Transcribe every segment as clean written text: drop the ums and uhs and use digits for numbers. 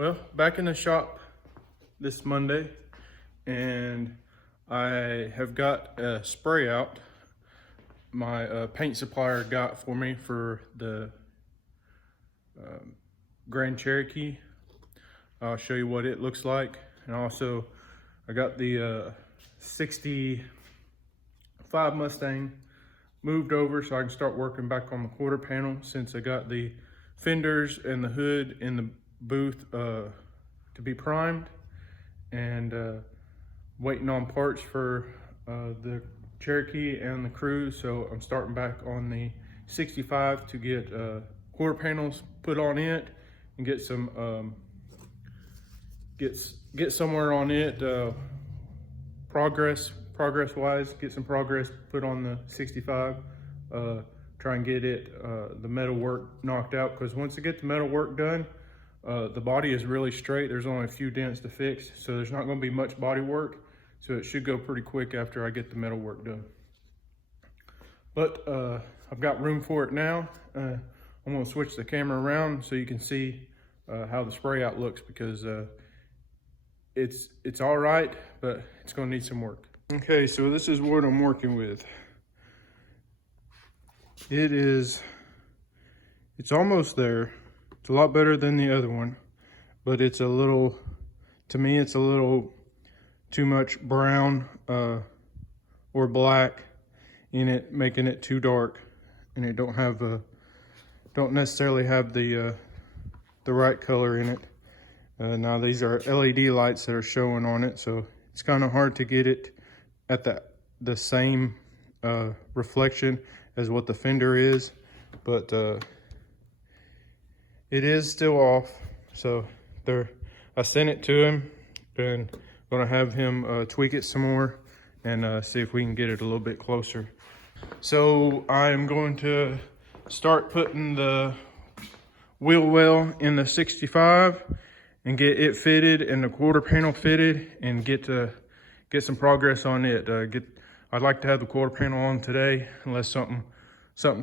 Well, back in the shop this Monday, and I have got a spray out my paint supplier got for me for the Grand Cherokee. I'll show you what it looks like. And also I got the 65 Mustang moved over so I can start working back on the quarter panel, since I got the fenders and the hood in the booth to be primed, and waiting on parts for the Cherokee and the Cruise. So I'm starting back on the 65 to get quarter panels put on it and get some get somewhere on it progress wise, get some progress put on the 65. Try and get it the metal work knocked out, because once I get the metal work done, the body is really straight. There's only a few dents to fix, so there's not going to be much body work, so it should go pretty quick after I get the metal work done. But I've got room for it now. I'm going to switch the camera around so you can see how the spray out looks, because it's all right, but it's going to need some work. Okay, so this is what I'm working with. It's almost there. It's a lot better than the other one, but it's a little, to me, it's a little too much brown or black in it, making it too dark, and it don't necessarily have the right color in it. Now these are LED lights that are showing on it, so it's kind of hard to get it at the same reflection as what the fender is, but it is still off. So I sent it to him, and gonna have him tweak it some more and see if we can get it a little bit closer. So I'm going to start putting the wheel well in the 65 and get it fitted and the quarter panel fitted, and get some progress on it. I'd like to have the quarter panel on today, unless something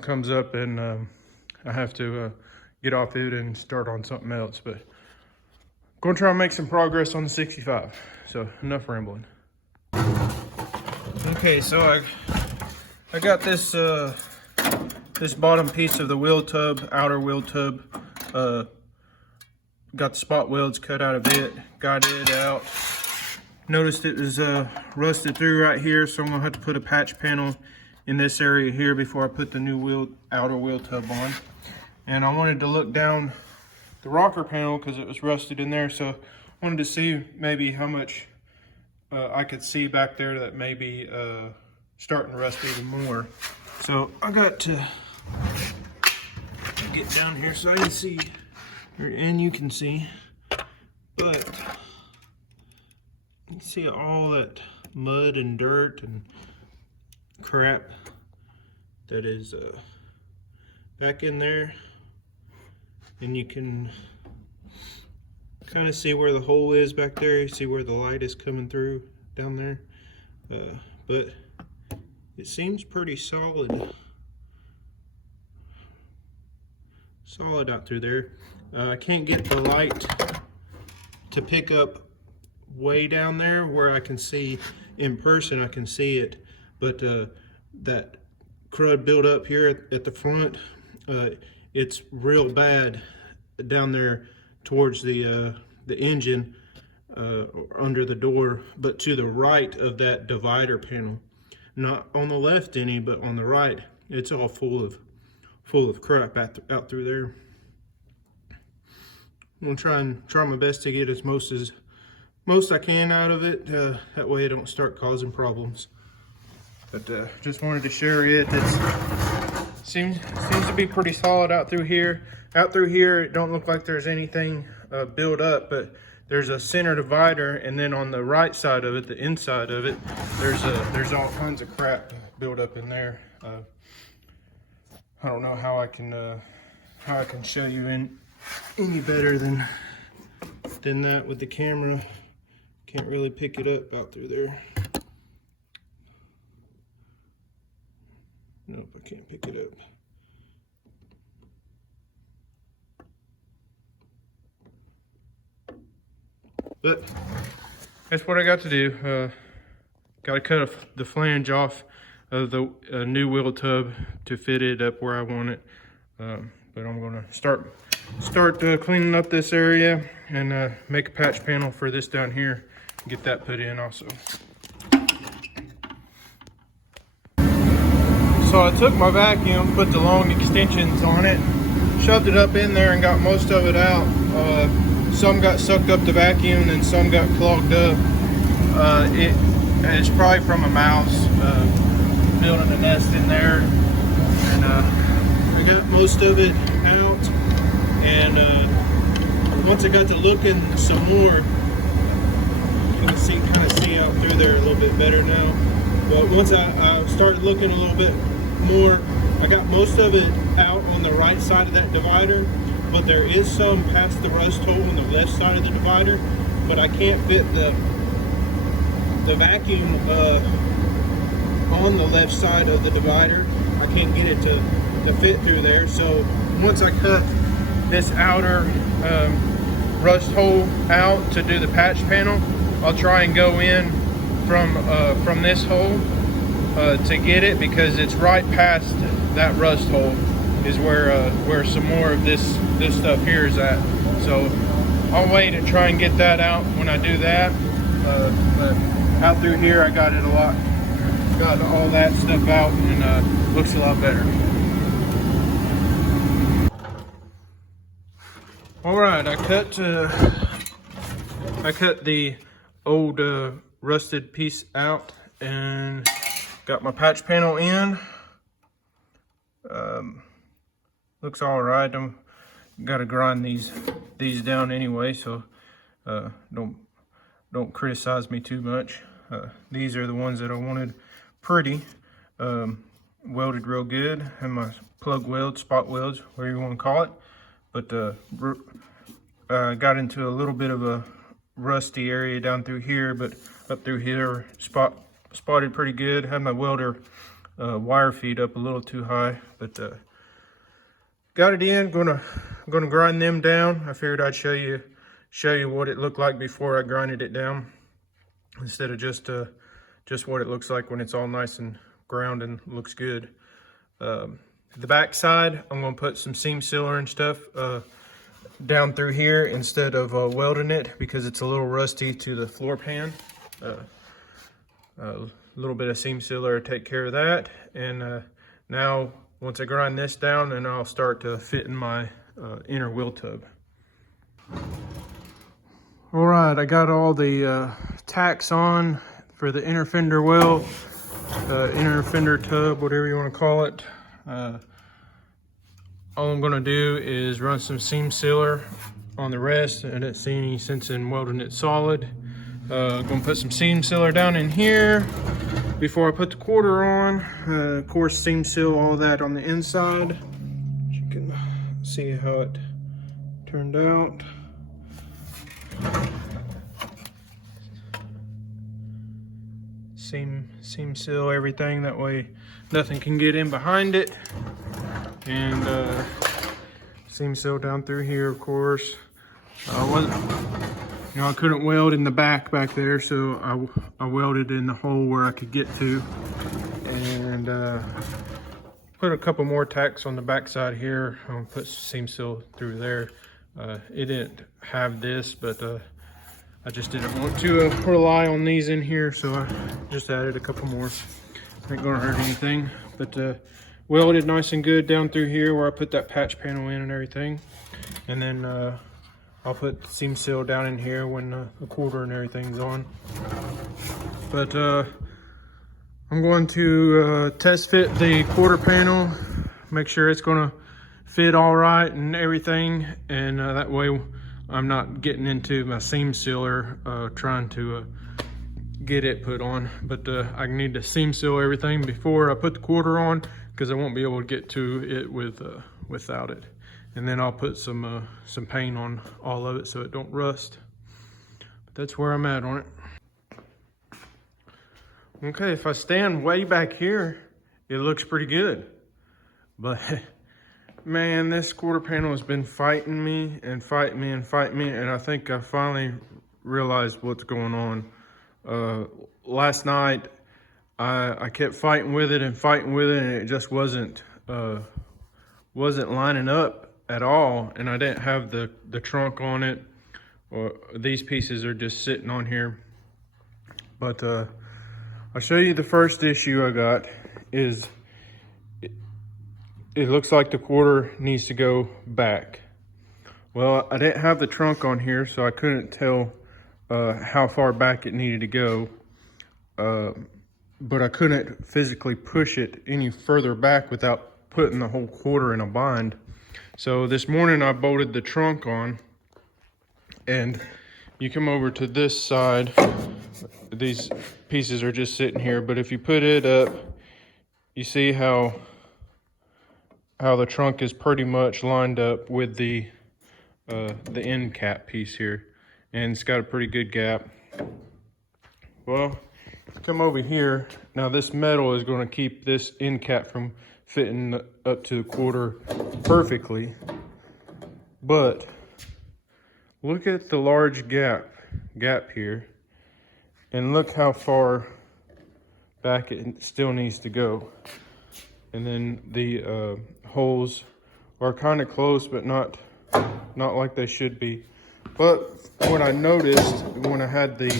comes up and I have to get off it and start on something else. But I'm going to try and make some progress on the 65. So enough rambling. Okay, so I got this this bottom piece of the wheel tub, outer wheel tub. Got the spot welds cut out of it, got it out. Noticed it was rusted through right here, so I'm gonna have to put a patch panel in this area here before I put the new outer wheel tub on. And I wanted to look down the rocker panel because it was rusted in there, so I wanted to see maybe how much I could see back there that may be starting to rust even more. So I got to get down here so I can see, and you can see, but you can see all that mud and dirt and crap that is back in there, and you can kind of see where the hole is back there. You see where the light is coming through down there, but it seems pretty solid out through there. I can't get the light to pick up way down there where I can see in person. I can see it, but that crud build up here at the front, it's real bad down there towards the engine, under the door, but to the right of that divider panel. Not on the left any, but on the right, it's all full of crap out through there. I'm gonna try my best to get as most I can out of it. That way I don't start causing problems. But just wanted to share it. It seems to be pretty solid out through here. Out through here, it don't look like there's anything built up, but there's a center divider, and then on the right side of it, the inside of it, there's all kinds of crap built up in there. I don't know how I can show you any better than that with the camera. Can't really pick it up out through there. Nope, I can't pick it up. But that's what I got to do. Got to cut the flange off of the new wheel tub to fit it up where I want it. But I'm gonna start cleaning up this area and make a patch panel for this down here. Get that put in also. So I took my vacuum, put the long extensions on it, shoved it up in there and got most of it out. Some got sucked up the vacuum and some got clogged up. It's probably from a mouse building a nest in there. And I got most of it out. And once I got to looking some more, you can kind of see out through there a little bit better now. But once I started looking a little bit more, I got most of it out on the right side of that divider, but there is some past the rust hole on the left side of the divider, but I can't fit the vacuum on the left side of the divider. I can't get it to fit through there. So once I cut this outer rust hole out to do the patch panel, I'll try and go in from this hole to get it, because it's right past that rust hole is where some more of this stuff here is at. So I'll wait and try and get that out when I do that. But out through here, I got all that stuff out, and looks a lot better. All right, I cut the old rusted piece out and got my patch panel in. Looks all right. I'm got to grind these down anyway, so don't criticize me too much. These are the ones that I wanted pretty, welded real good, and my plug weld, spot welds, whatever you want to call it. But got into a little bit of a rusty area down through here, but up through here spotted pretty good. Had my welder wire feed up a little too high, but got it in. Gonna grind them down. I figured I'd show you what it looked like before I grinded it down, instead of just what it looks like when it's all nice and ground and looks good. The back side, I'm gonna put some seam sealer and stuff down through here instead of welding it, because it's a little rusty to the floor pan. A little bit of seam sealer to take care of that. And now once I grind this down, then I'll start to fit in my inner wheel tub. All right, I got all the tacks on for the inner fender well, inner fender tub, whatever you want to call it. All I'm gonna do is run some seam sealer on the rest. I didn't see any sense in welding it solid. Gonna put some seam sealer down in here before I put the quarter on. Of course, seam seal all that on the inside. You can see how it turned out. Seam seal everything, that way nothing can get in behind it. And seam seal down through here, of course. I couldn't weld in the back there, so I welded in the hole where I could get to, and put a couple more tacks on the back side here. I'll put seam seal through there. It didn't have this, but I just didn't want to rely on these in here, so I just added a couple more. Ain't gonna hurt anything, but welded nice and good down through here where I put that patch panel in and everything. And then I'll put seam seal down in here when the quarter and everything's on. But I'm going to test fit the quarter panel, make sure it's gonna fit all right and everything, and that way I'm not getting into my seam sealer trying to get it put on. But I need to seam seal everything before I put the quarter on, because I won't be able to get to it without it. And then I'll put some paint on all of it so it don't rust. But that's where I'm at on it. Okay, if I stand way back here, it looks pretty good. But man, this quarter panel has been fighting me and fighting me and fighting me, and I think I finally realize what's going on. Last night, I kept fighting with it, and it just wasn't lining up at all, and I didn't have the trunk on it, or these pieces are just sitting on here. But I'll show you the first issue I got is it looks like the quarter needs to go back. Well, I didn't have the trunk on here, so I couldn't tell how far back it needed to go. But I couldn't physically push it any further back without putting the whole quarter in a bind. So this morning I bolted the trunk on, and you come over to this side, these pieces are just sitting here, but if you put it up, you see how the trunk is pretty much lined up with the end cap piece here, and it's got a pretty good gap. Well, come over here. Now this metal is going to keep this end cap from fitting up to the quarter perfectly, but look at the large gap here, and look how far back it still needs to go. And then the holes are kind of close, but not like they should be. But what I noticed when I had the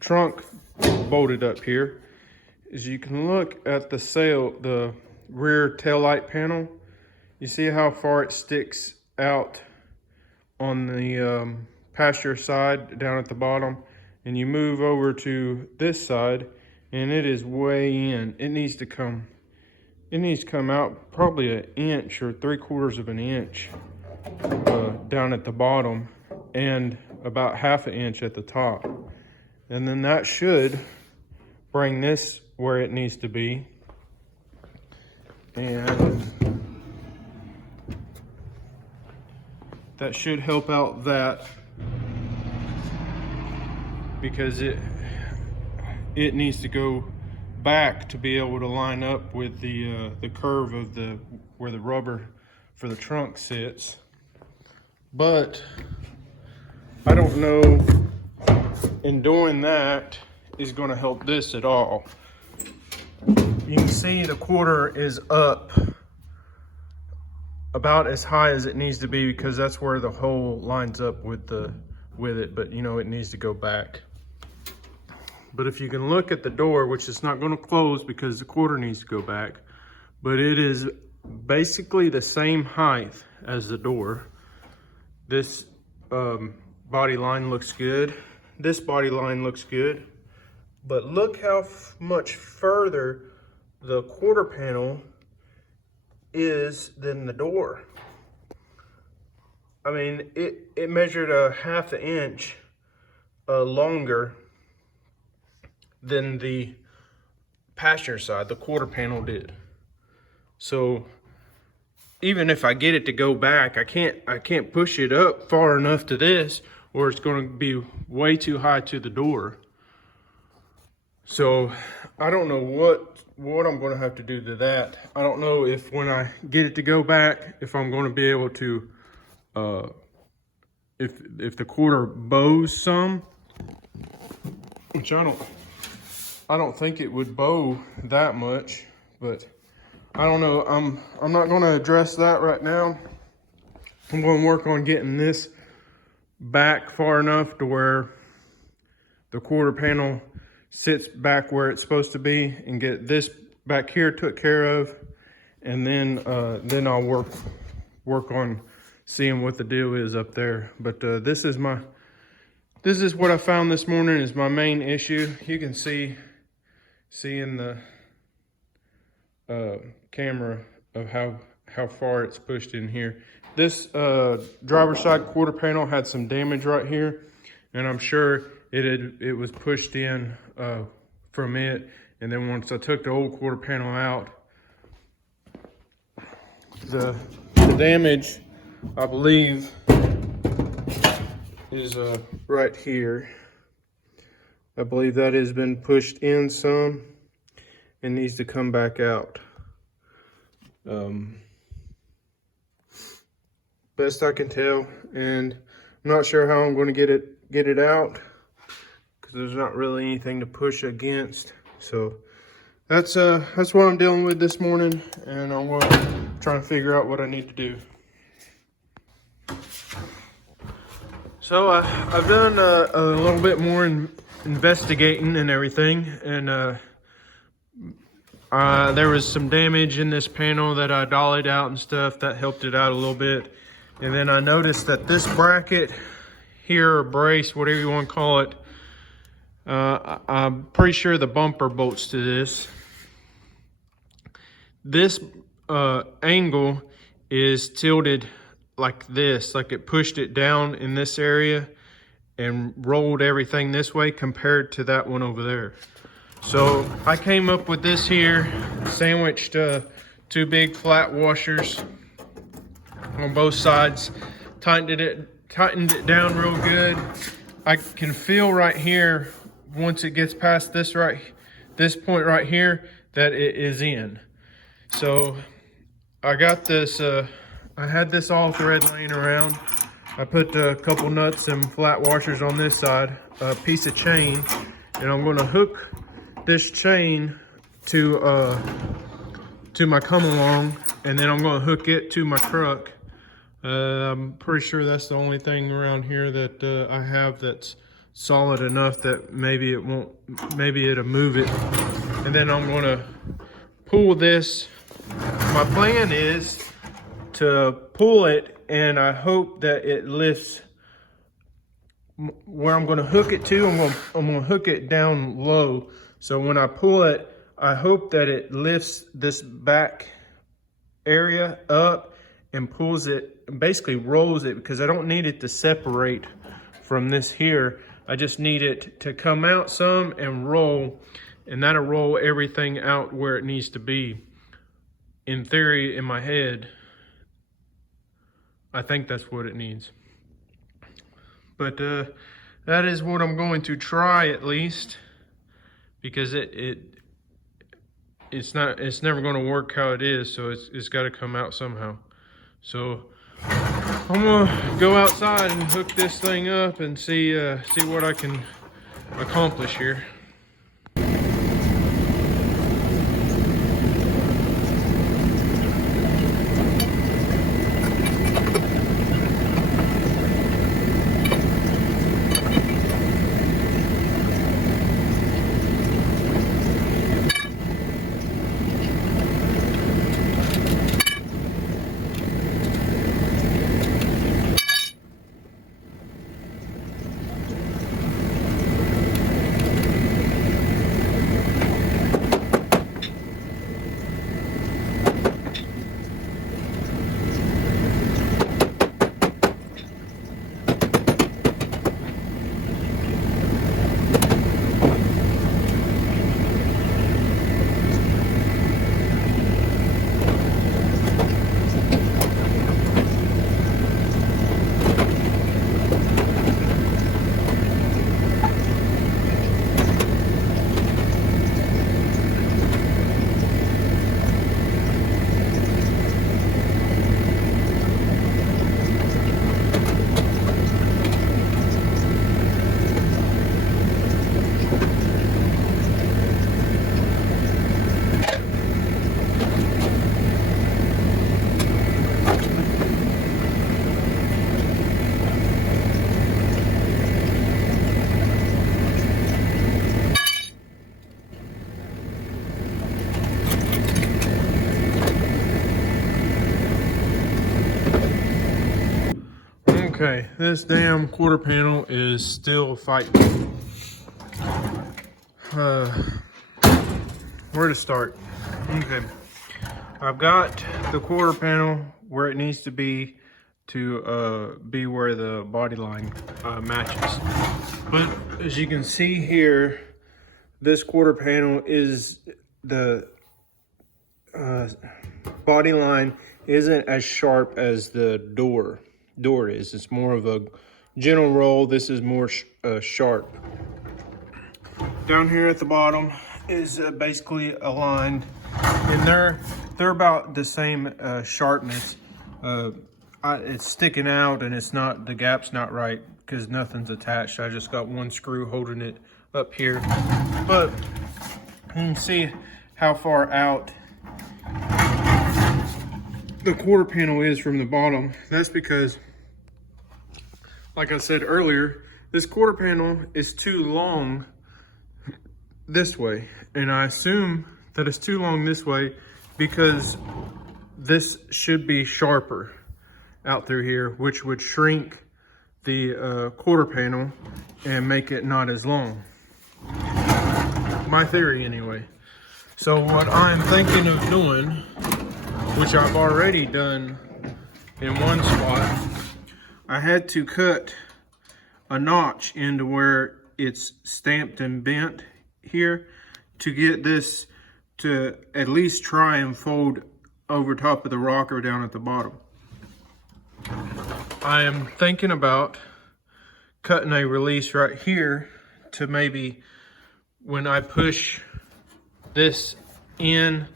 trunk bolted up here is you can look at the rear tail light panel. You see how far it sticks out on the passenger side down at the bottom, and you move over to this side and it is way in. It needs to come out probably an inch or 3/4 of an inch down at the bottom, and about 1/2 inch at the top. And then that should bring this where it needs to be. And that should help out that, because it needs to go back to be able to line up with the curve of where the rubber for the trunk sits. But I don't know in doing that is going to help this at all. You can see the quarter is up about as high as it needs to be, because that's where the hole lines up with it, but you know it needs to go back. But if you can look at the door, which is not going to close because the quarter needs to go back, but it is basically the same height as the door. This body line looks good. This body line looks good. But look how much further the quarter panel is than the door. I mean, it measured a 1/2 inch longer than the passenger side, the quarter panel did. So even if I get it to go back, I can't push it up far enough to this, or it's going to be way too high to the door. So I don't know what I'm going to have to do to that. I don't know if when I get it to go back, if I'm going to be able to, if the quarter bows some, which I don't think it would bow that much, but I don't know. I'm not going to address that right now. I'm going to work on getting this back far enough to where the quarter panel sits back where it's supposed to be, and get this back here took care of, and then I'll work on seeing what the deal is up there. But this is what I found this morning is my main issue. You can see in the camera of how far it's pushed in here. This driver's side quarter panel had some damage right here, and I'm sure it was pushed in from it. And then once I took the old quarter panel out, the damage, I believe, is right here. I believe that has been pushed in some and needs to come back out. Best I can tell. And I'm not sure how I'm going to get it out, because there's not really anything to push against. So that's what I'm dealing with this morning, and I'm going to try and figure out what I need to do. So I've done a little bit more investigating and everything, and there was some damage in this panel that I dollied out and stuff that helped it out a little bit. And then I noticed that this bracket here, or brace, whatever you want to call it, I'm pretty sure the bumper bolts to this. This angle is tilted like this, like it pushed it down in this area and rolled everything this way compared to that one over there. So I came up with this here, sandwiched two big flat washers on both sides, tightened it down real good. I can feel right here, once it gets past this point right here, that it is in. So I got this, I had this all thread laying around. I put a couple nuts and flat washers on this side, a piece of chain, and I'm gonna hook this chain to my come along, and then I'm gonna hook it to my truck. I'm pretty sure that's the only thing around here that I have that's solid enough that maybe it'll move it. And then I'm gonna pull this. My plan is to pull it, and I hope that it lifts where I'm going to hook it to. I'm going to hook it down low, so when I pull it, I hope that it lifts this back area up and pulls it, basically rolls it, because I don't need it to separate from this here. I just need it to come out some and roll, and that'll roll everything out where it needs to be. In theory, in my head, I think that's what it needs. But that is what I'm going to try, at least, because it's never going to work how it is, so it's got to come out somehow. So I'm gonna go outside and hook this thing up and see what I can accomplish here. Okay, this damn quarter panel is still fighting. Where to start? Okay, I've got the quarter panel where it needs to be where the body line matches. But as you can see here, this quarter panel is the body line isn't as sharp as the door is. It's more of a gentle roll. This is more sharp. Down here at the bottom is basically aligned, and they're about the same sharpness. it's sticking out, and it's not, the gap's not right because nothing's attached. I just got one screw holding it up here. But you can see how far out the quarter panel is from the bottom. That's because, like I said earlier, this quarter panel is too long this way. And I assume that it's too long this way because this should be sharper out through here, which would shrink the quarter panel and make it not as long. My theory anyway. So what I'm thinking of doing, which I've already done in one spot, I had to cut a notch into where it's stamped and bent here to get this to at least try and fold over top of the rocker down at the bottom. I am thinking about cutting a release right here to maybe, when I push this in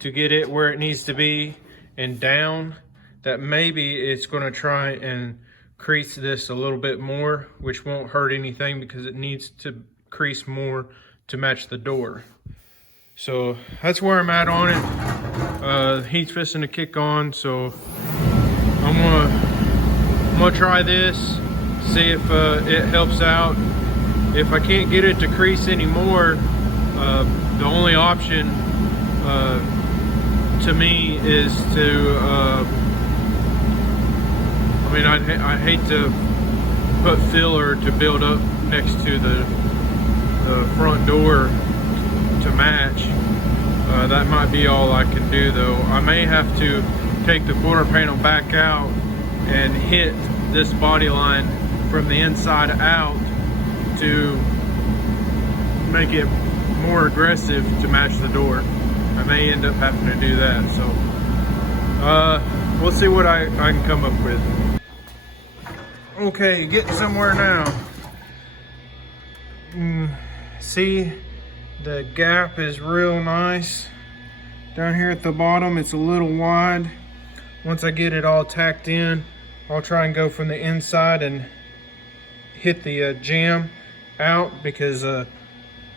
to get it where it needs to be and down, that maybe it's going to try and crease this a little bit more, which won't hurt anything because it needs to crease more to match the door. So that's where I'm at on it. Heat's fixing to kick on, so I'm gonna try this, see if it helps out. If I can't get it to crease anymore, the only option to me is to I hate to put filler to build up next to the front door to match. That might be all I can do though. I may have to take the quarter panel back out and hit this body line from the inside out to make it more aggressive to match the door. I may end up having to do that. So we'll see what I can come up with. Okay, getting somewhere now. See, the gap is real nice. Down here at the bottom, it's a little wide. Once I get it all tacked in, I'll try and go from the inside and hit the jamb out, because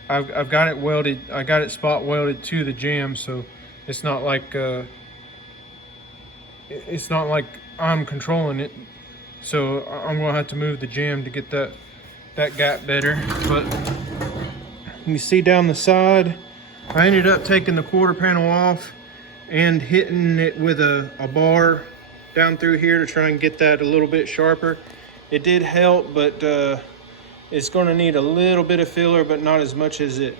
I've got it welded. I got it spot welded to the jamb, so it's not like I'm controlling it. So I'm gonna have to move the jamb to get that gap better. But you see down the side, I ended up taking the quarter panel off and hitting it with a bar down through here to try and get that a little bit sharper. It did help, but it's going to need a little bit of filler, but not as much as it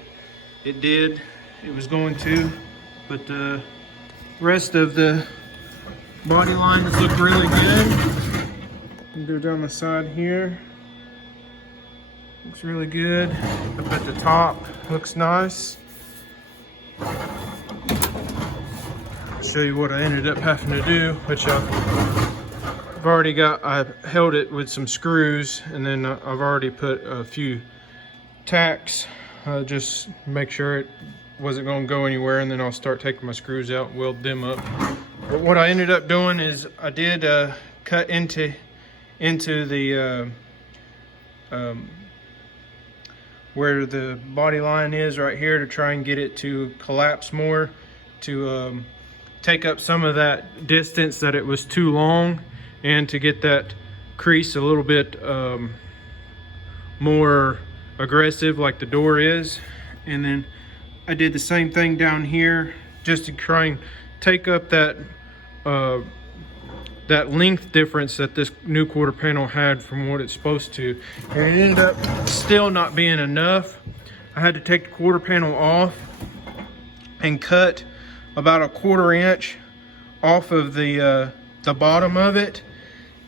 was going to. But the rest of the body lines look really good. Go down the side here. Looks really good. Up at the top, looks nice. I'll show you what I ended up having to do, which I've already got. I held it with some screws, and then I've already put a few tacks, just make sure it wasn't going to go anywhere, and then I'll start taking my screws out and weld them up. But what I ended up doing is I did cut into the where the body line is right here, to try and get it to collapse more, to take up some of that distance that it was too long, and to get that crease a little bit more aggressive like the door is. And then I did the same thing down here, just to try and take up that that length difference that this new quarter panel had from what it's supposed to. And it ended up still not being enough. I had to take the quarter panel off and cut about a 1/4 inch off of the bottom of it.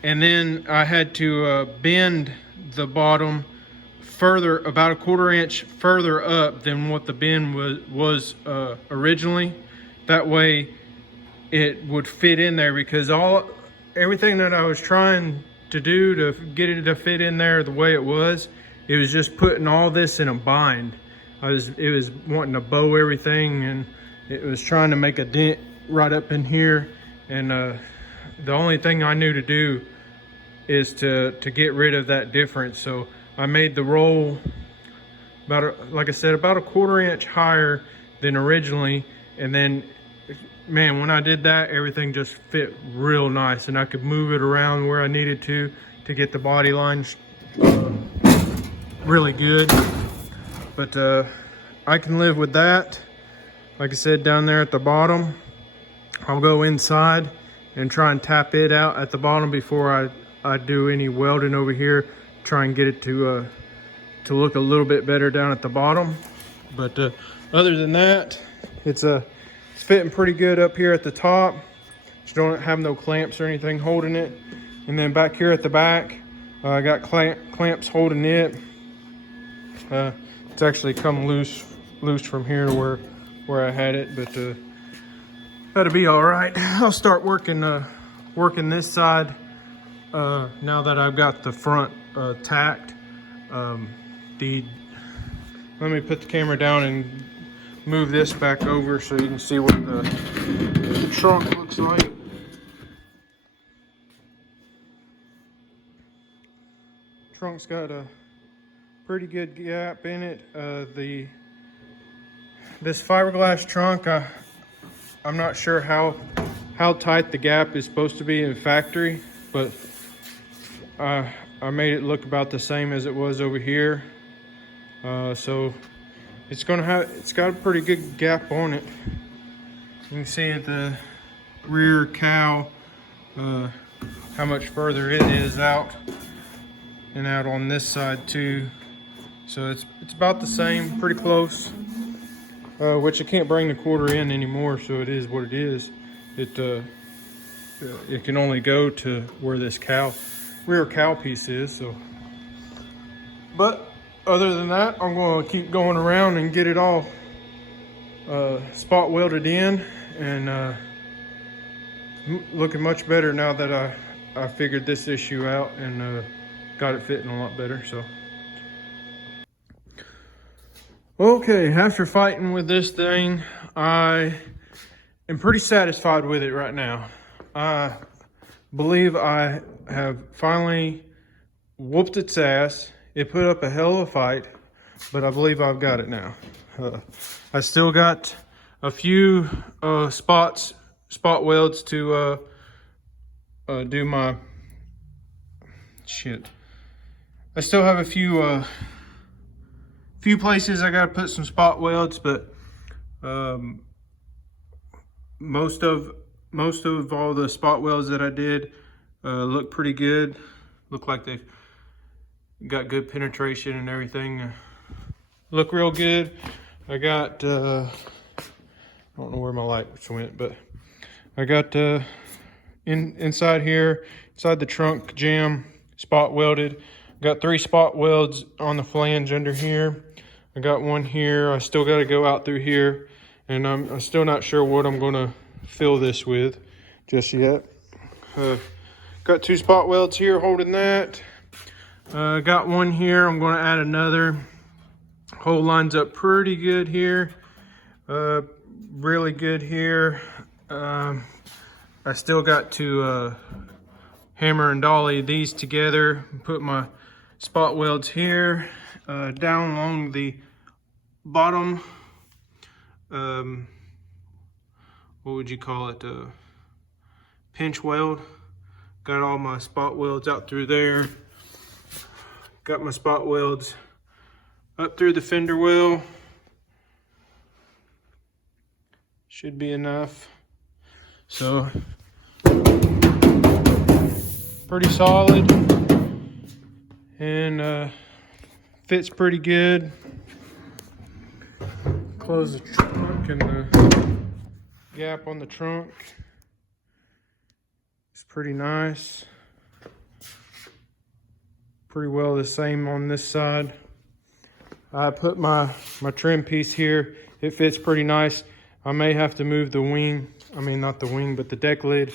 And then I had to bend the bottom further, about a 1/4 inch further up than what the bend was originally. That way it would fit in there, because everything that I was trying to do to get it to fit in there the way it was just putting all this in a bind. It was wanting to bow everything, and it was trying to make a dent right up in here, and the only thing I knew to do is to get rid of that difference. So I made the roll like I said, about a 1/4 inch higher than originally. And then, man, when I did that, everything just fit real nice, and I could move it around where I needed to get the body lines really good. But I can live with that. Like I said, down there at the bottom, I'll go inside and try and tap it out at the bottom before I do any welding over here. Try and get it to look a little bit better down at the bottom. But other than that, it's fitting pretty good up here at the top. Just don't have no clamps or anything holding it. And then back here at the back, I got clamps holding it. It's actually come loose from here to where I had it, but that'll be all right. I'll start working this side now that I've got the front tacked. Let me put the camera down and move this back over so you can see what the trunk looks like. Trunk's got a pretty good gap in it. This fiberglass trunk, I'm not sure how tight the gap is supposed to be in factory, but I made it look about the same as it was over here. So it's got a pretty good gap on it. You can see at the rear cow how much further it is out, and out on this side too. So it's about the same, pretty close. Which I can't bring the 1/4 in anymore, so it is what it is. It can only go to where this rear cow piece is. So, but other than that, I'm going to keep going around and get it all spot welded in, and looking much better now that I figured this issue out and got it fitting a lot better. So. Okay, after fighting with this thing, I am pretty satisfied with it right now. I believe I have finally whooped its ass. It put up a hell of a fight, but I believe I've got it now. I still got a few spot welds to do my shit. I still have a few places I gotta put some spot welds, but most of all the spot welds that I did look pretty good. Look like they've got good penetration and everything. Look real good. I got I don't know where my lights went, but I got inside here, inside the trunk jamb, spot welded. Got 3 spot welds on the flange under here. I got one here. I still got to go out through here, and I'm still not sure what I'm going to fill this with just yet. Got 2 spot welds here holding that. Got one here. I'm going to add another. Hole lines up pretty good here. Really good here. I still got to hammer and dolly these together. Put my spot welds here. Down along the bottom, what would you call it, pinch weld. Got all my spot welds out through there. Got my spot welds up through the fender well. Should be enough. So, pretty solid, and fits pretty good. Close the trunk and the gap on the trunk. It's pretty nice. Pretty well the same on this side. I put my trim piece here. It fits pretty nice. I may have to move the wing, not the wing, but the deck lid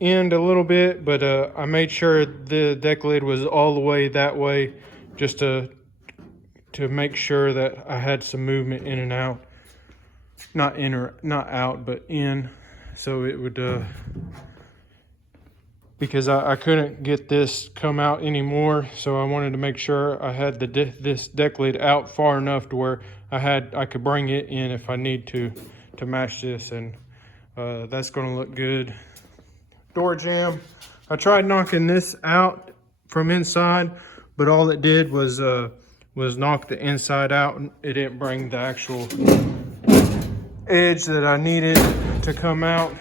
end a little bit, but I made sure the deck lid was all the way that way, just to make sure that I had some movement in and out. Not out, but in, so it would because I couldn't get this come out anymore. So I wanted to make sure I had this deck lid out far enough to where I could bring it in if I need to match this, and that's gonna look good. Door jamb, I tried knocking this out from inside, but all it did was knock the inside out, and it didn't bring the actual edge that I needed to come out.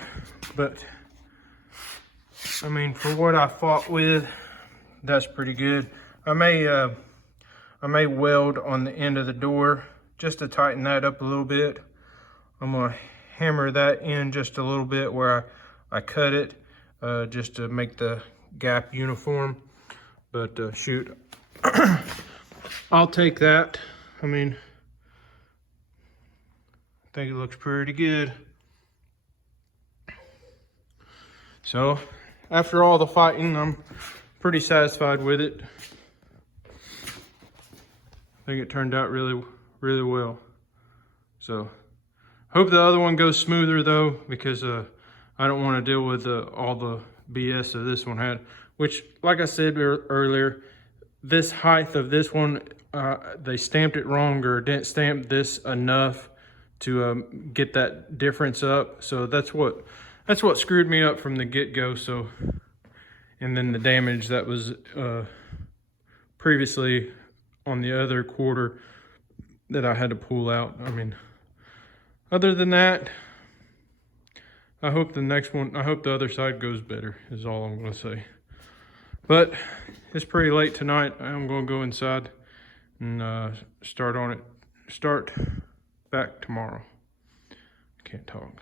But I mean, for what I fought with, that's pretty good. I may weld on the end of the door just to tighten that up a little bit. I'm gonna hammer that in just a little bit where I cut it, just to make the gap uniform. But shoot, I'll take that. I mean, I think it looks pretty good. So after all the fighting, I'm pretty satisfied with it. I think it turned out really, really well. So hope the other one goes smoother though, because I don't want to deal with all the BS that this one had. Which, like I said earlier, this height of this one, they stamped it wrong, or didn't stamp this enough to get that difference up. So that's what screwed me up from the get-go. So, and then the damage that was previously on the other quarter that I had to pull out. I mean, other than that, I hope the other side goes better, is all I'm gonna say. But it's pretty late tonight. I'm gonna go inside and start back tomorrow. Can't talk.